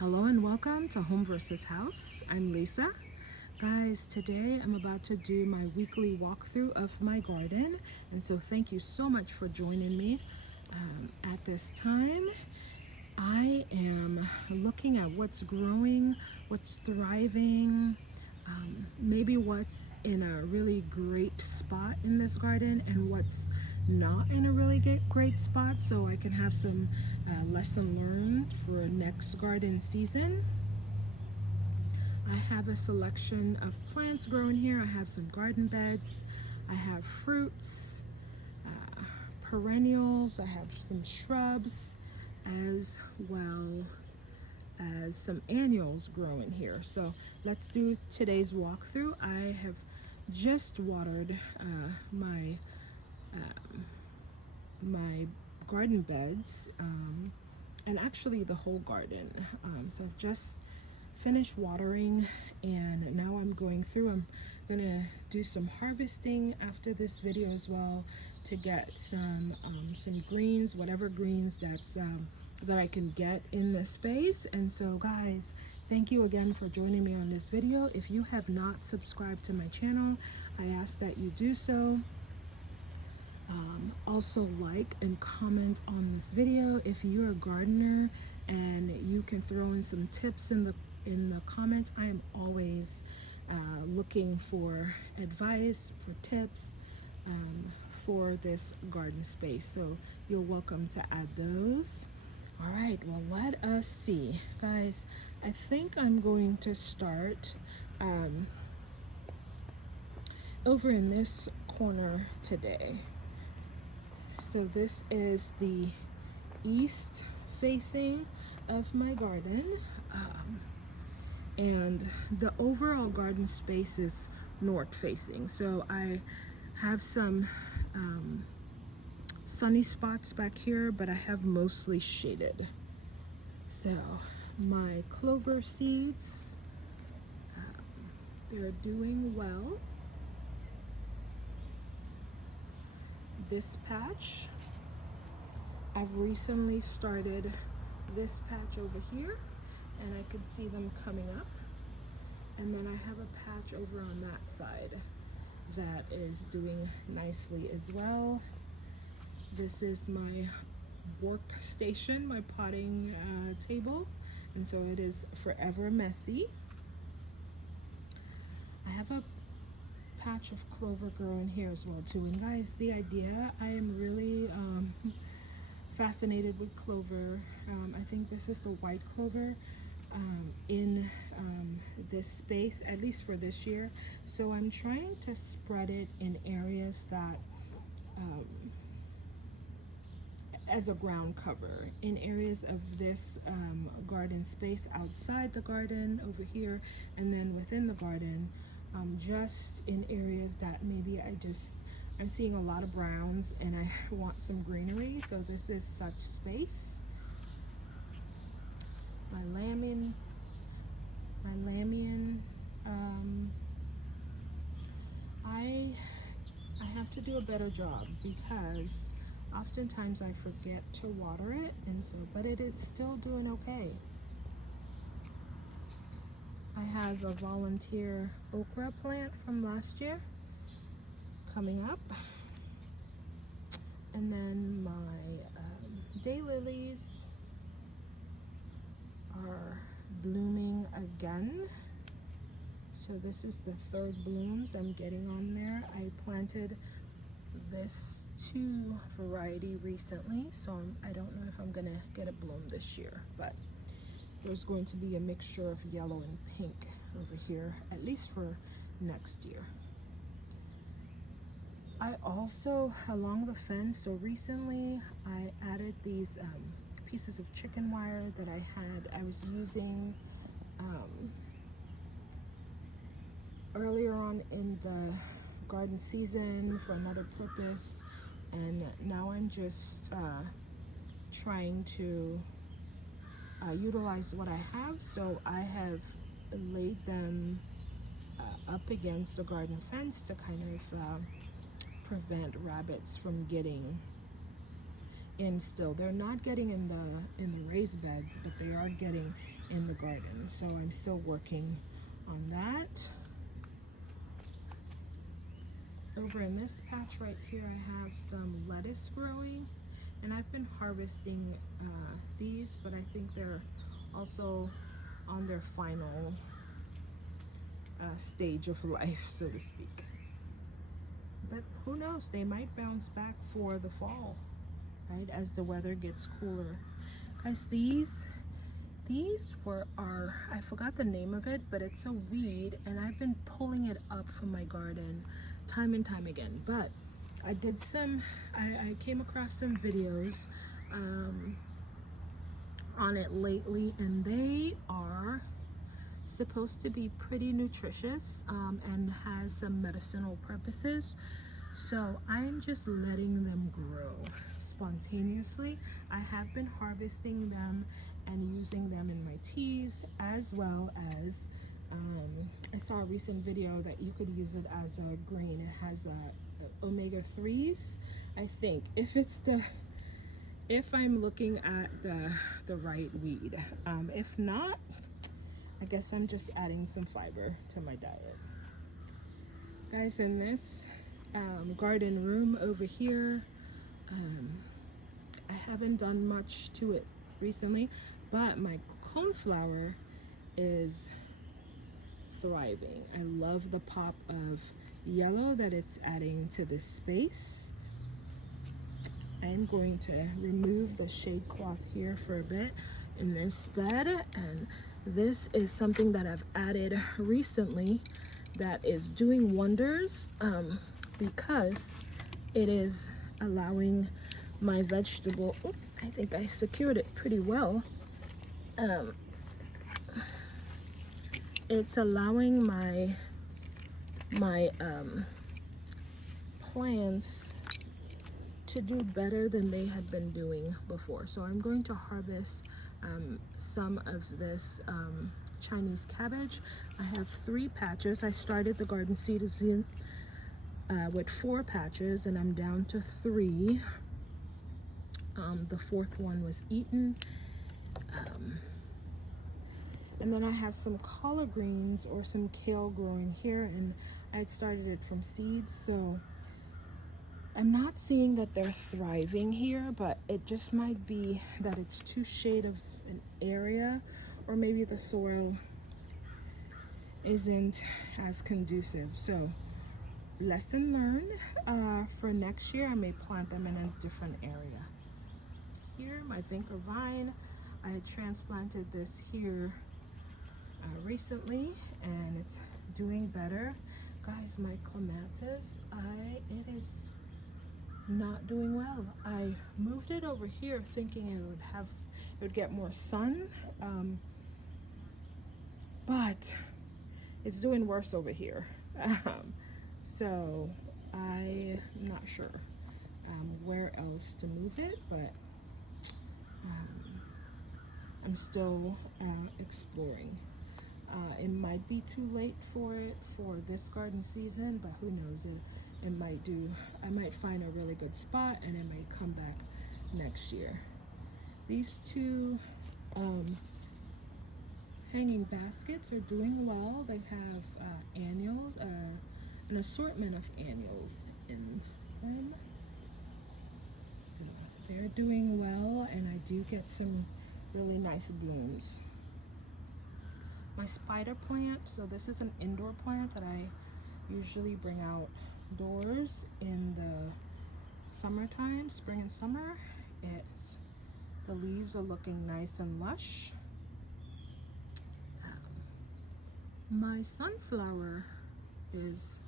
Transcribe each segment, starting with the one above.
Hello and welcome to Home vs. House. I'm Lisa. Guys, today I'm about to do my weekly walkthrough of my garden, and so thank you so much for joining me at this time. I am looking at what's growing, what's thriving, maybe what's in a really great spot in this garden and what's not in a really great spot, so I can have some lesson learned for next garden season. I have a selection of plants growing here. I have some garden beds, I have fruits, perennials, I have some shrubs, as well as some annuals growing here. So let's do today's walkthrough. I have just watered my garden beds, and actually the whole garden. So I've just finished watering, and now I'm going through. I'm gonna do some harvesting after this video as well to get some greens, whatever greens that I can get in this space. And so guys, thank you again for joining me on this video. If you have not subscribed to my channel, I ask that you do so. Also like and comment on this video if you're a gardener, and you can throw in some tips in the comments. I am always looking for advice, for tips for this garden space, so you're welcome to add those. All right, well, let us see, guys. I think I'm going to start over in this corner today. So this is the east facing of my garden, and the overall garden space is north facing. So I have some sunny spots back here, but I have mostly shaded. So my clover seeds, they're doing well. This patch, I've recently started this patch over here, and I could see them coming up. And then I have a patch over on that side that is doing nicely as well. This is my workstation, my potting table, and so it is forever messy. I have a patch of clover growing here as well too. And guys, the idea, I am really fascinated with clover. I think this is the white clover in this space, at least for this year. So I'm trying to spread it in areas that as a ground cover, in areas of this garden space, outside the garden over here, and then within the garden, just in areas that maybe I'm seeing a lot of browns and I want some greenery. So this is such space. My lamian, I have to do a better job because oftentimes I forget to water it, and so, but it is still doing okay. I have a volunteer okra plant from last year coming up, and then my daylilies are blooming again. So this is the third blooms I'm getting on there. I planted this 2 variety recently, so I don't know if I'm gonna get a bloom this year, but there's going to be a mixture of yellow and pink over here, at least for next year. I also, along the fence, so recently I added these pieces of chicken wire that I was using earlier on in the garden season for another purpose, and now I'm just trying to utilize what I have. So I have laid them up against the garden fence to kind of prevent rabbits from getting in. Still, they're not getting in the raised beds, but they are getting in the garden. So I'm still working on that. Over in this patch right here, I have some lettuce growing, and I've been harvesting these, but I think they're also on their final stage of life, so to speak. But who knows, they might bounce back for the fall, right, as the weather gets cooler. Guys, these are, I forgot the name of it, but it's a weed, and I've been pulling it up from my garden time and time again. But I did some, I came across some videos on it lately, and they are supposed to be pretty nutritious and has some medicinal purposes. So I'm just letting them grow spontaneously. I have been harvesting them and using them in my teas, as well as I saw a recent video that you could use it as a grain. It has omega-3s, I think, if I'm looking at the right weed. If not, I guess I'm just adding some fiber to my diet. Guys, in this garden room over here, I haven't done much to it recently, but my coneflower is thriving. I love the pop of yellow that it's adding to this space. I am going to remove the shade cloth here for a bit in this bed, and this is something that I've added recently that is doing wonders because it is allowing my vegetable, I think I secured it pretty well. It's allowing my plants to do better than they had been doing before. So I'm going to harvest some of this Chinese cabbage. I have 3 patches. I started the garden season with 4 patches, and I'm down to 3. The 4th one was eaten. And then I have some collard greens or some kale growing here, and I had started it from seeds, so I'm not seeing that they're thriving here, but it just might be that it's too shade of an area, or maybe the soil isn't as conducive. So lesson learned. For next year, I may plant them in a different area. Here, my vinca vine, I had transplanted this here recently, and it's doing better. Guys, my clematis, it is not doing well. I moved it over here thinking it would get more sun, but it's doing worse over here. So I'm not sure where else to move it, but I'm still exploring. It might be too late for it for this garden season, but who knows, it might do. I might find a really good spot, and it might come back next year. These 2 hanging baskets are doing well. They have annuals, an assortment of annuals in them, so they're doing well, and I do get some really nice blooms. My spider plant, so this is an indoor plant that I usually bring outdoors in the summertime, spring and summer. The leaves are looking nice and lush. My sunflower is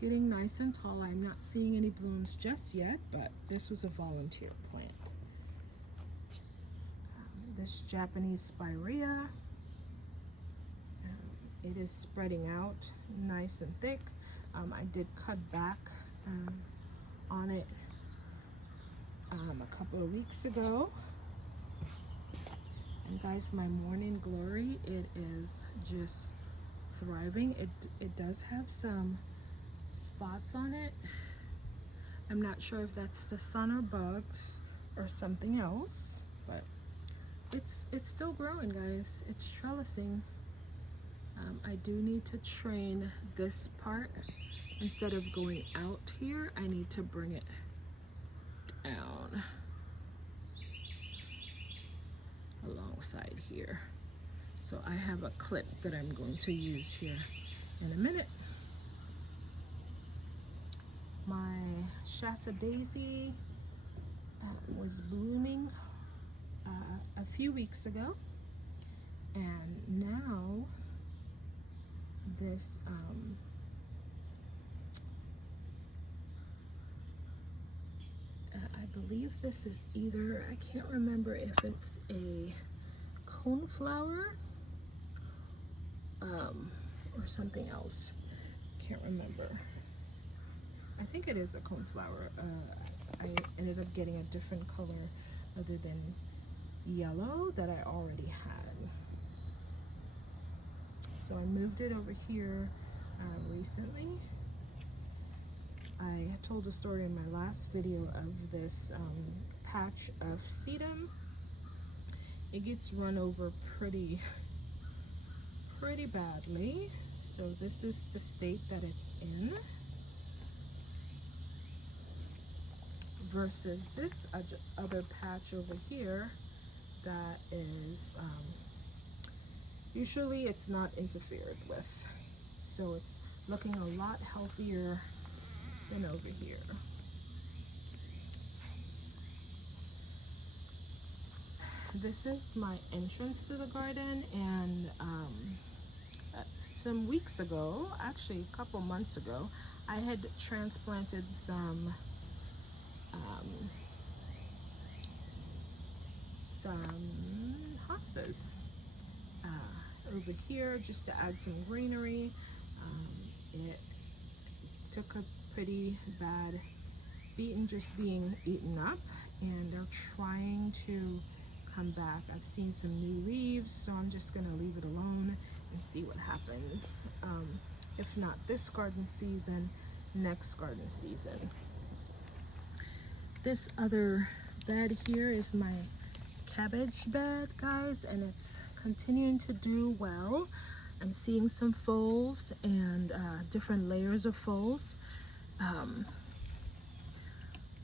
getting nice and tall. I'm not seeing any blooms just yet, but this was a volunteer plant. This Japanese spirea, it is spreading out nice and thick. I did cut back on it a couple of weeks ago. And guys, my morning glory, it is just thriving. It does have some spots on it. I'm not sure if that's the sun or bugs or something else, but it's still growing, guys. It's trellising. I do need to train this part. Instead of going out here, I need to bring it down alongside here. So I have a clip that I'm going to use here in a minute. My Shasta Daisy was blooming a few weeks ago, and now this I believe this is either, I can't remember if it's a coneflower or something else. Can't remember. I think it is a coneflower. I ended up getting a different color other than yellow that I already had. So I moved it over here recently. I told a story in my last video of this patch of sedum. It gets run over pretty badly. So this is the state that it's in, versus this other patch over here that is usually it's not interfered with. So it's looking a lot healthier than over here. This is my entrance to the garden, and some weeks ago, actually a couple months ago, I had transplanted some hostas over here just to add some greenery. It took a pretty bad beating, just being eaten up, and they're trying to come back. I've seen some new leaves, so I'm just gonna leave it alone and see what happens. If not this garden season, next garden season. This other bed here is my cabbage bed, guys, and it's continuing to do well. I'm seeing some foals and different layers of foals.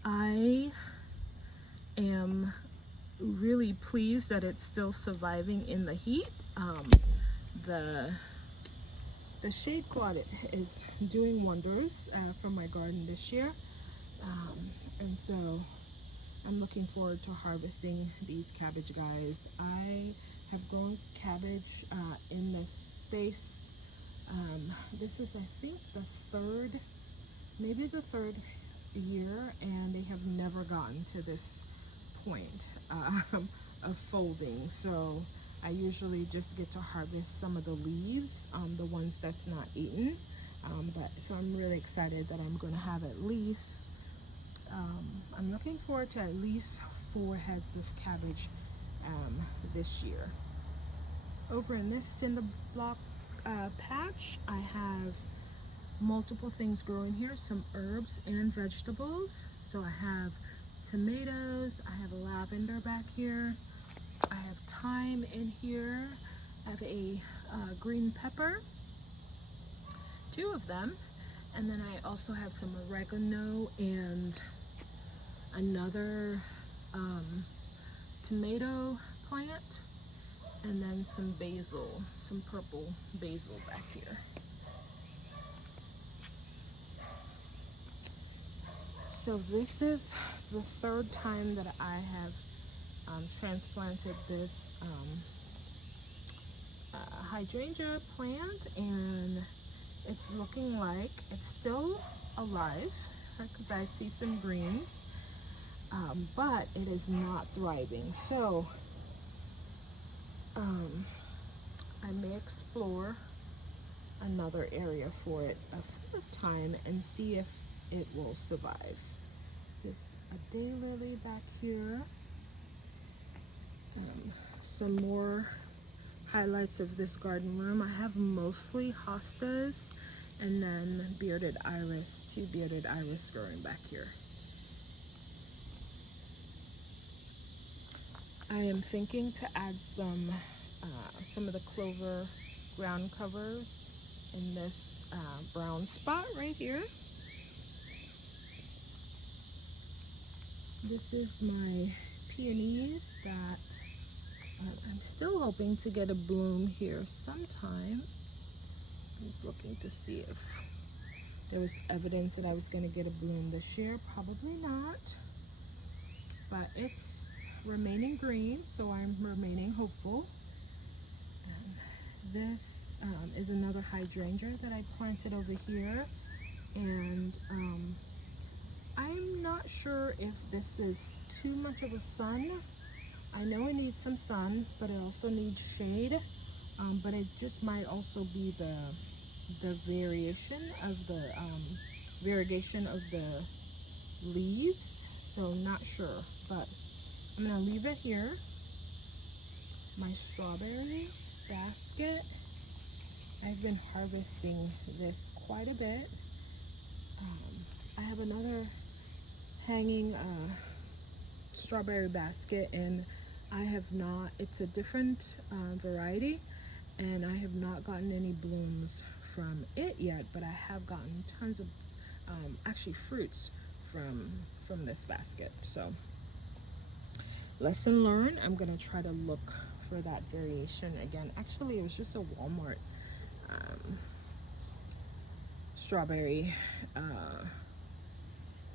I am really pleased that it's still surviving in the heat. The shade cloth is doing wonders for my garden this year, and so I'm looking forward to harvesting these cabbage guys. I have grown cabbage in this space. This is, I think, maybe the third year, and they have never gotten to this point of folding. So I usually just get to harvest some of the leaves, the ones that's not eaten. So I'm really excited that I'm going to have at least, I'm looking forward to at least 4 heads of cabbage this year. Over in this cinder block patch, I have multiple things growing here, some herbs and vegetables. So I have tomatoes, I have lavender back here, I have thyme in here, I have a green pepper, 2 of them, and then I also have some oregano and another tomato plant, and then some basil, some purple basil back here. So this is the 3rd time that I have transplanted this hydrangea plant, and it's looking like it's still alive because I see some greens, but it is not thriving. So I may explore another area for it a 4th time and see if it will survive. This is a daylily back here. Some more highlights of this garden room. I have mostly hostas and then bearded iris, 2 bearded iris growing back here. I am thinking to add some of the clover ground covers in this brown spot right here. This is my peonies that I'm still hoping to get a bloom here sometime. I was looking to see if there was evidence that I was going to get a bloom this year. Probably not, but it's remaining green, so I'm remaining hopeful. And this is another hydrangea that I planted over here, and I'm not sure if this is too much of a sun. I know it needs some sun, but it also needs shade. But it just might also be the variation of the variegation of the leaves. So not sure, but I'm gonna leave it here. My strawberry basket. I've been harvesting this quite a bit. I have another hanging strawberry basket, and I have not, it's a different variety, and I have not gotten any blooms from it yet, but I have gotten tons of actually fruits from this basket. So lesson learned, I'm gonna try to look for that variation again. Actually, it was just a Walmart strawberry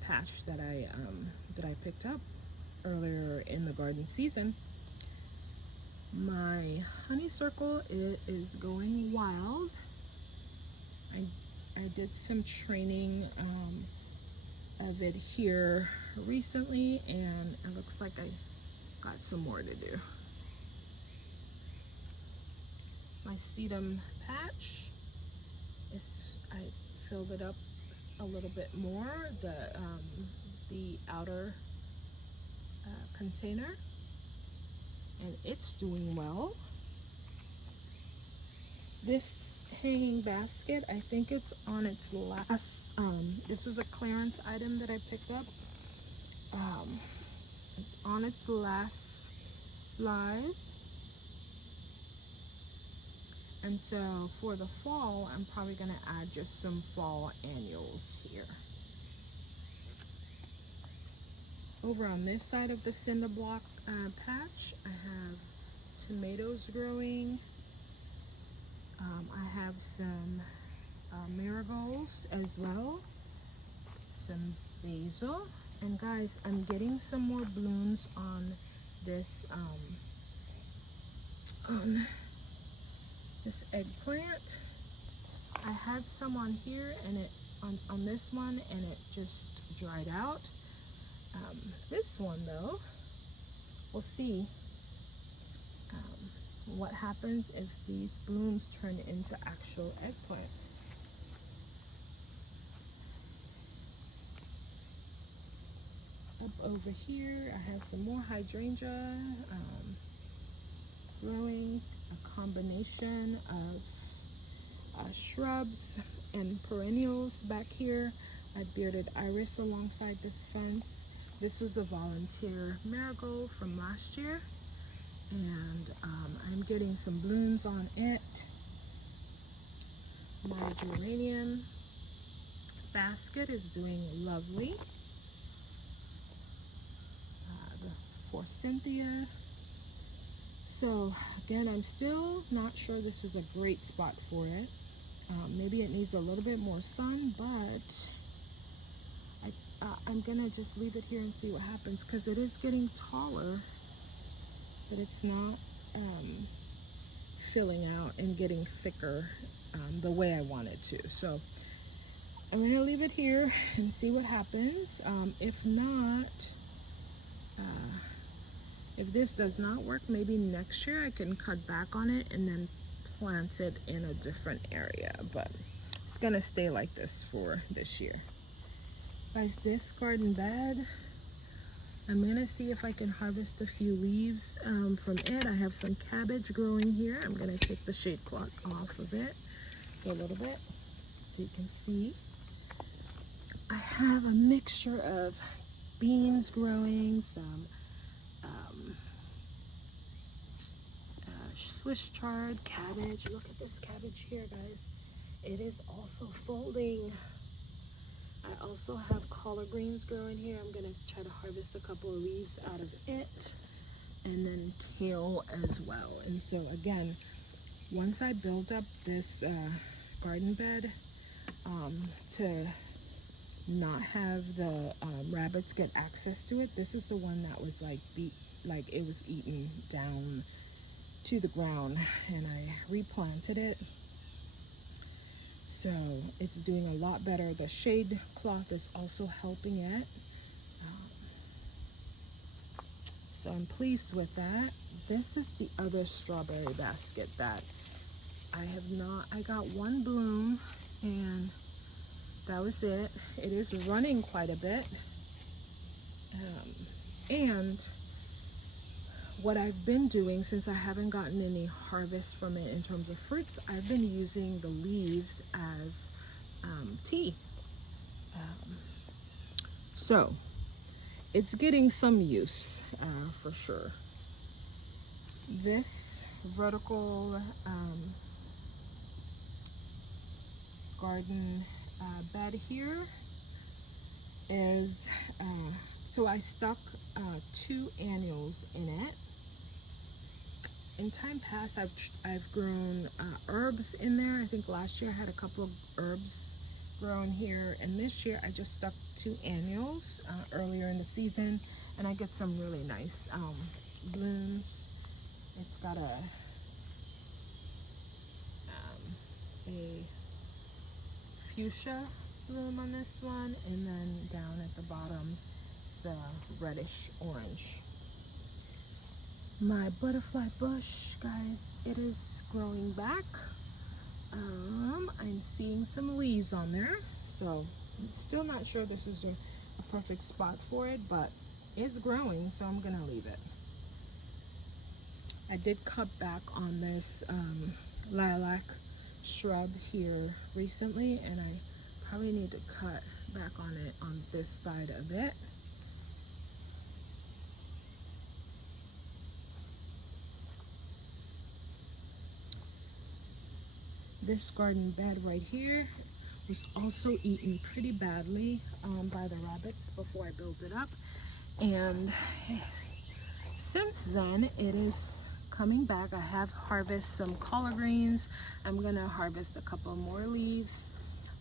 patch that I picked up earlier in the garden season. My honeysuckle is going wild. I did some training of it here recently, and it looks like I got some more to do. My sedum patch I filled it up a little bit more, the outer container, and it's doing well. This hanging basket, I think it's on its last, this was a clearance item that I picked up. It's on its last live. And so for the fall, I'm probably gonna add just some fall annuals here. Over on this side of the cinder block patch, I have tomatoes growing. I have some marigolds as well, some basil, and guys, I'm getting some more blooms on this eggplant. I had some on here, and it on this one, and it just dried out. This one though, we'll see what happens if these blooms turn into actual eggplants. Up over here, I have some more hydrangea growing, a combination of shrubs and perennials back here. I bearded iris alongside this fence. This was a volunteer marigold from last year, and I'm getting some blooms on it. My geranium basket is doing lovely. The forsythia. So again, I'm still not sure this is a great spot for it. Maybe it needs a little bit more sun, but I'm gonna just leave it here and see what happens, because it is getting taller, but it's not filling out and getting thicker the way I want it to. So I'm gonna leave it here and see what happens. If not, if this does not work, maybe next year I can cut back on it and then plant it in a different area, but it's gonna stay like this for this year. Guys, this garden bed, I'm gonna see if I can harvest a few leaves from it. I have some cabbage growing here. I'm gonna take the shade cloth off of it for a little bit so you can see. I have a mixture of beans growing, some Swiss chard cabbage. Look at this cabbage here, guys. It is also folding. I also have collard greens growing here. I'm gonna try to harvest a couple of leaves out of it. And then kale as well. And so again, once I build up this garden bed, to not have the rabbits get access to it, this is the one that was like it was eaten down to the ground, and I replanted it. So it's doing a lot better. The shade cloth is also helping it. So I'm pleased with that. This is the other strawberry basket that I got one bloom and that was it. It is running quite a bit. And what I've been doing, since I haven't gotten any harvest from it in terms of fruits, I've been using the leaves as tea. So it's getting some use for sure. This vertical garden bed here is, so I stuck 2 annuals in it. In time past, I've grown herbs in there. I think last year I had a couple of herbs grown here, and this year I just stuck 2 annuals earlier in the season, and I get some really nice blooms. It's got a fuchsia bloom on this one, and then down at the bottom it's reddish orange. My butterfly bush, guys, it is growing back. I'm seeing some leaves on there, so I'm still not sure this is a perfect spot for it, but it's growing, so I'm gonna leave it. I did cut back on this lilac shrub here recently, and I probably need to cut back on it on this side of it. This garden bed right here was also eaten pretty badly by the rabbits before I built it up, and since then it is coming back. I have harvested some collard greens. I'm gonna harvest a couple more leaves.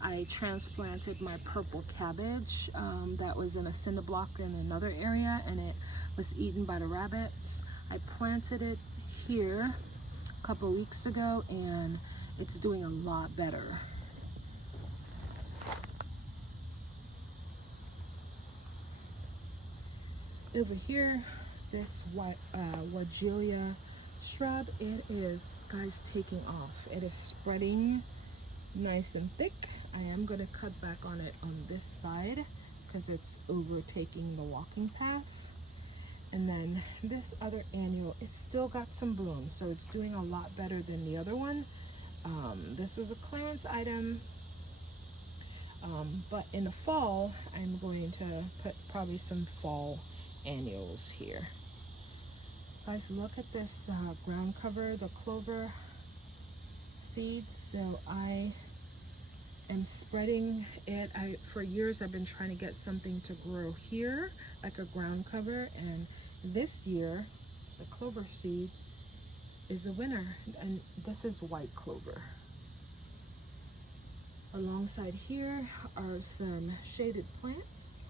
I transplanted my purple cabbage that was in a cinder block in another area, and it was eaten by the rabbits. I planted it here a couple weeks ago, and it's doing a lot better. Over here, this Weigela shrub, it is, guys, taking off. It is spreading nice and thick. I am going to cut back on it on this side because it's overtaking the walking path. And then this other annual, it's still got some blooms, so it's doing a lot better than the other one. This was a clearance item, but in the fall I'm going to put probably some fall annuals here. Guys, look at this ground cover, the clover seeds. So I am spreading it. For years I've been trying to get something to grow here, like a ground cover, and this year the clover seed is a winner, and this is white clover. Alongside here are some shaded plants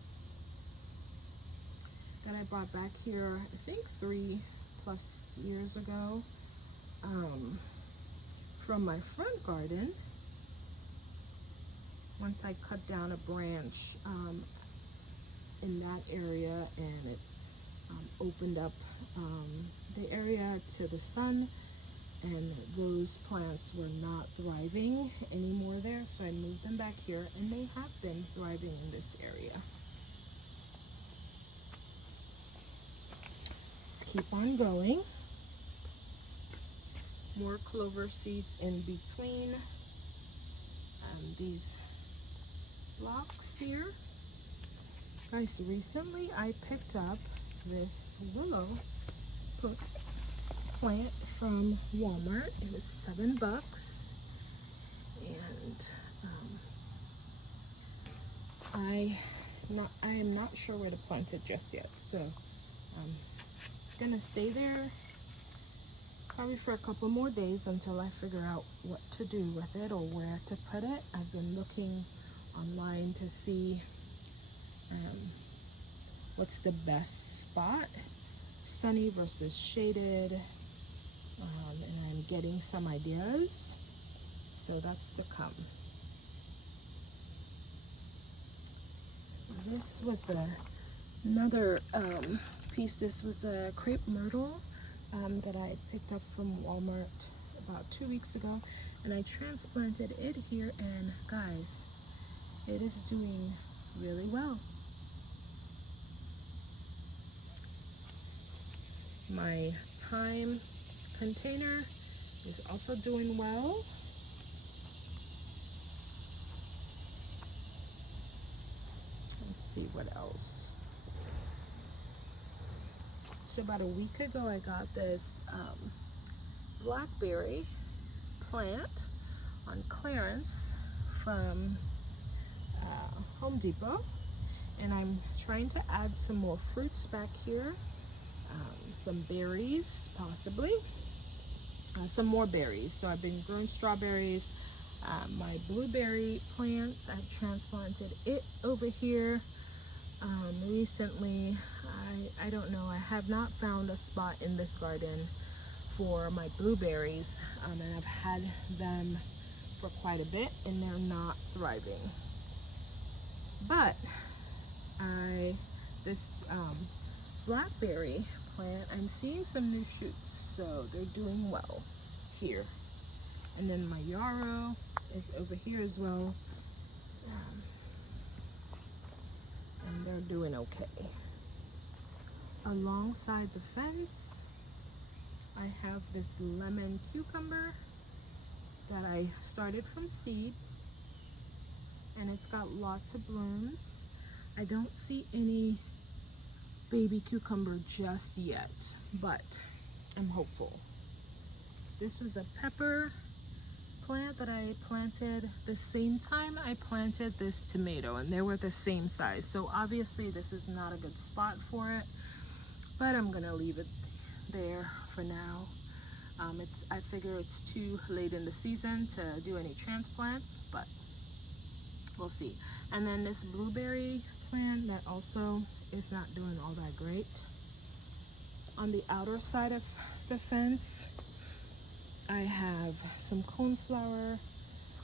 that I brought back here, I think 3+ years ago, from my front garden. Once I cut down a branch in that area, and it opened up the area to the sun, and those plants were not thriving anymore there, so I moved them back here, and they have been thriving in this area. Let's keep on going. More clover seeds in between these blocks here. Guys, recently I picked up this willow plant from Walmart. It was $7, and I am not sure where to plant it just yet. So it's gonna stay there probably for a couple more days until I figure out what to do with it or where to put it. I've been looking online to see what's the best spot, sunny versus shaded, and I'm getting some ideas, so that's to come. This was another piece. This was a crepe myrtle that I picked up from Walmart about 2 weeks ago, and I transplanted it here, and guys, it is doing really well. My thyme container is also doing well. Let's see what else. So about a week ago, I got this blackberry plant on clearance from Home Depot, and I'm trying to add some more fruits back here, some berries possibly, some more berries. So I've been growing strawberries. My blueberry plants, I've transplanted it over here recently. I don't know, I have not found a spot in this garden for my blueberries, and I've had them for quite a bit and they're not thriving. But this blackberry plant, I'm seeing some new shoots, so they're doing well here. And then my yarrow is over here as well, and they're doing okay. Alongside the fence, I have this lemon cucumber that I started from seed, and it's got lots of blooms. I don't see any baby cucumber just yet, but I'm hopeful. This was a pepper plant that I planted the same time I planted this tomato, and they were the same size. So obviously this is not a good spot for it, but I'm gonna leave it there for now. I figure it's too late in the season to do any transplants, but we'll see. And then this blueberry plant that also is not doing all that great. On the outer side of the fence, I have some coneflower,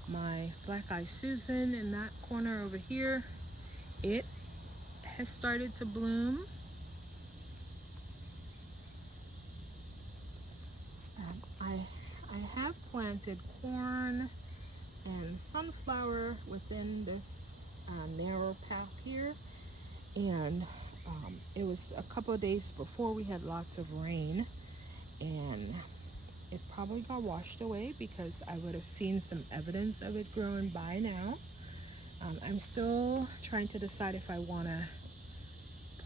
my black eye Susan in that corner over here. It has started to bloom. I have planted corn and sunflower within this narrow path here, and it was a couple of days before we had lots of rain, and it probably got washed away because I would have seen some evidence of it growing by now. I'm still trying to decide if I want to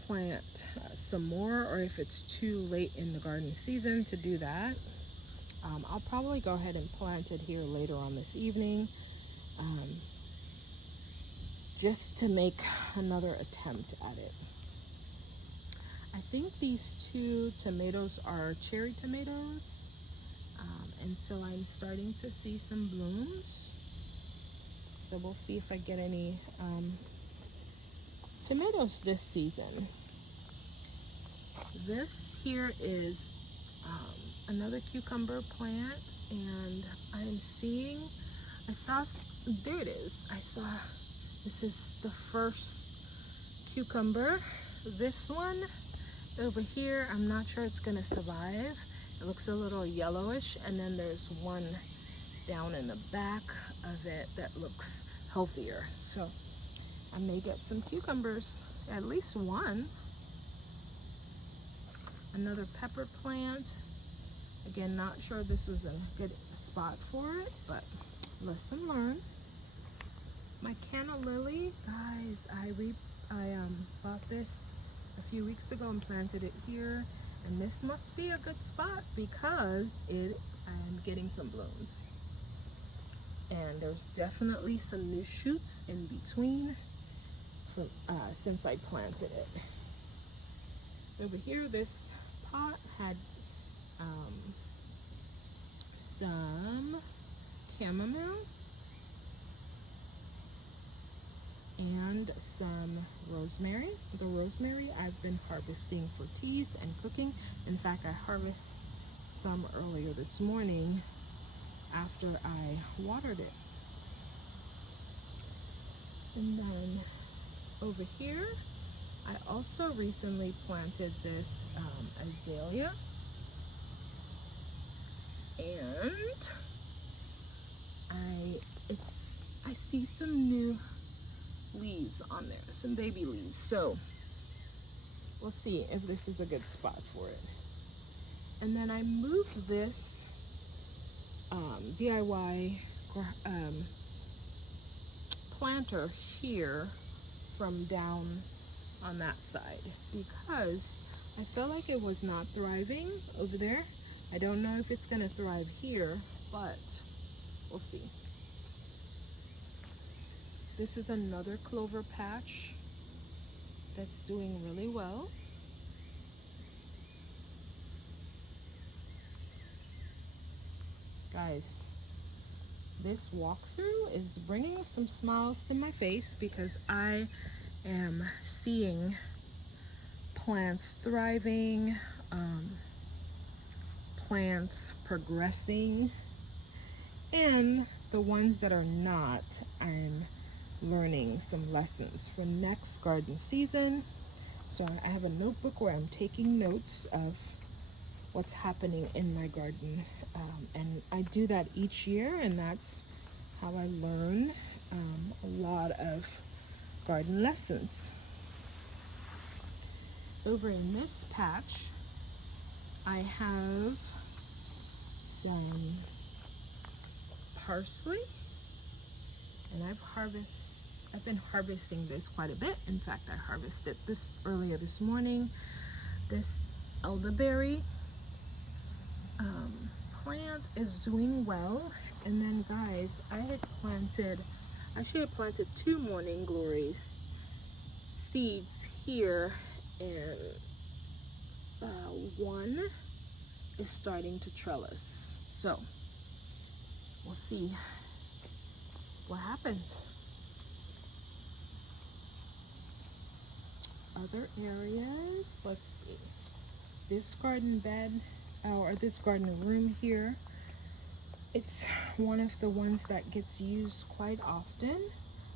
plant some more or if it's too late in the garden season to do that. I'll probably go ahead and plant it here later on this evening, just to make another attempt at it. I think these two tomatoes are cherry tomatoes, and so I'm starting to see some blooms. So we'll see if I get any tomatoes this season. This here is another cucumber plant, and there it is. This is the first cucumber. This one over here, I'm not sure it's gonna survive. It looks a little yellowish, and then there's one down in the back of it that looks healthier. So I may get some cucumbers, at least one. Another pepper plant. Again, not sure this was a good spot for it, but lesson learned. My canna lily, guys, I bought this a few weeks ago and planted it here, And this must be a good spot because I'm getting some blooms. And there's definitely some new shoots in between from, since I planted it. Over here, this pot had some chamomile and some rosemary. The rosemary I've been harvesting for teas and cooking. In fact, I harvested some earlier this morning after I watered it. And then over here, I also recently planted this azalea, and I see some new leaves on there, some baby leaves. So we'll see if this is a good spot for it. And then I moved this DIY planter here from down on that side because I felt like it was not thriving over there. I don't know if it's gonna thrive here, but we'll see. This is another clover patch that's doing really well. Guys, this walkthrough is bringing some smiles to my face because I am seeing plants thriving, plants progressing, and the ones that are not, I'm learning some lessons for next garden season. So I have a notebook where I'm taking notes of what's happening in my garden, and I do that each year, and that's how I learn a lot of garden lessons. Over in this patch, I have some parsley, and I've been harvesting this quite a bit. In fact, I harvested this earlier this morning. This elderberry plant is doing well. And then guys, I actually had planted 2 morning glory seeds here, and one is starting to trellis. So we'll see what happens. Other areas, let's see. This garden bed, or this garden room here, it's one of the ones that gets used quite often.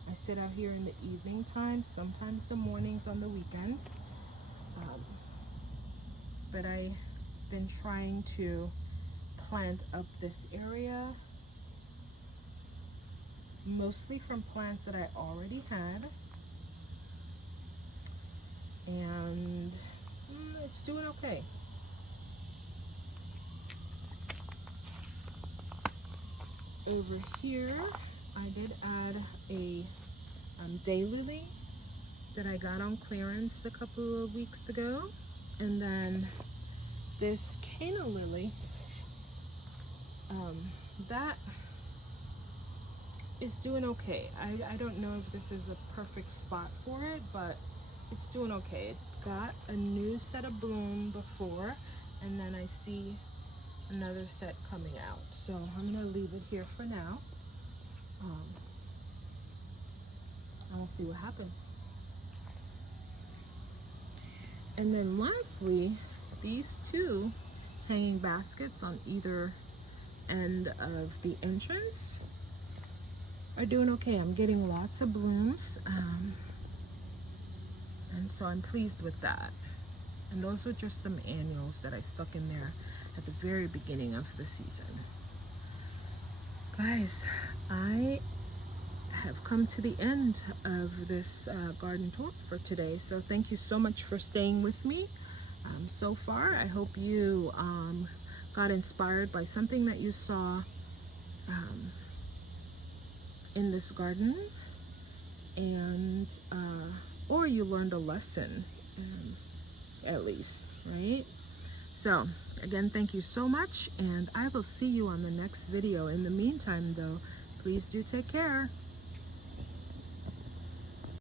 I sit out here in the evening time, sometimes the mornings on the weekends. But I've been trying to plant up this area, mostly from plants that I already had. And it's doing okay. Over here, I did add a daylily that I got on clearance a couple of weeks ago. And then this canna lily, that is doing okay. I don't know if this is a perfect spot for it, but it's doing okay. It got a new set of bloom before, and then I see another set coming out. So I'm gonna leave it here for now. And we'll see what happens. And then lastly, these 2 hanging baskets on either end of the entrance are doing okay. I'm getting lots of blooms, and so I'm pleased with that. And those were just some annuals that I stuck in there at the very beginning of the season. Guys, I have come to the end of this garden tour for today. So thank you so much for staying with me so far. I hope you got inspired by something that you saw in this garden, and or you learned a lesson, at least, right? So again, thank you so much, and I will see you on the next video. In the meantime though, please do take care.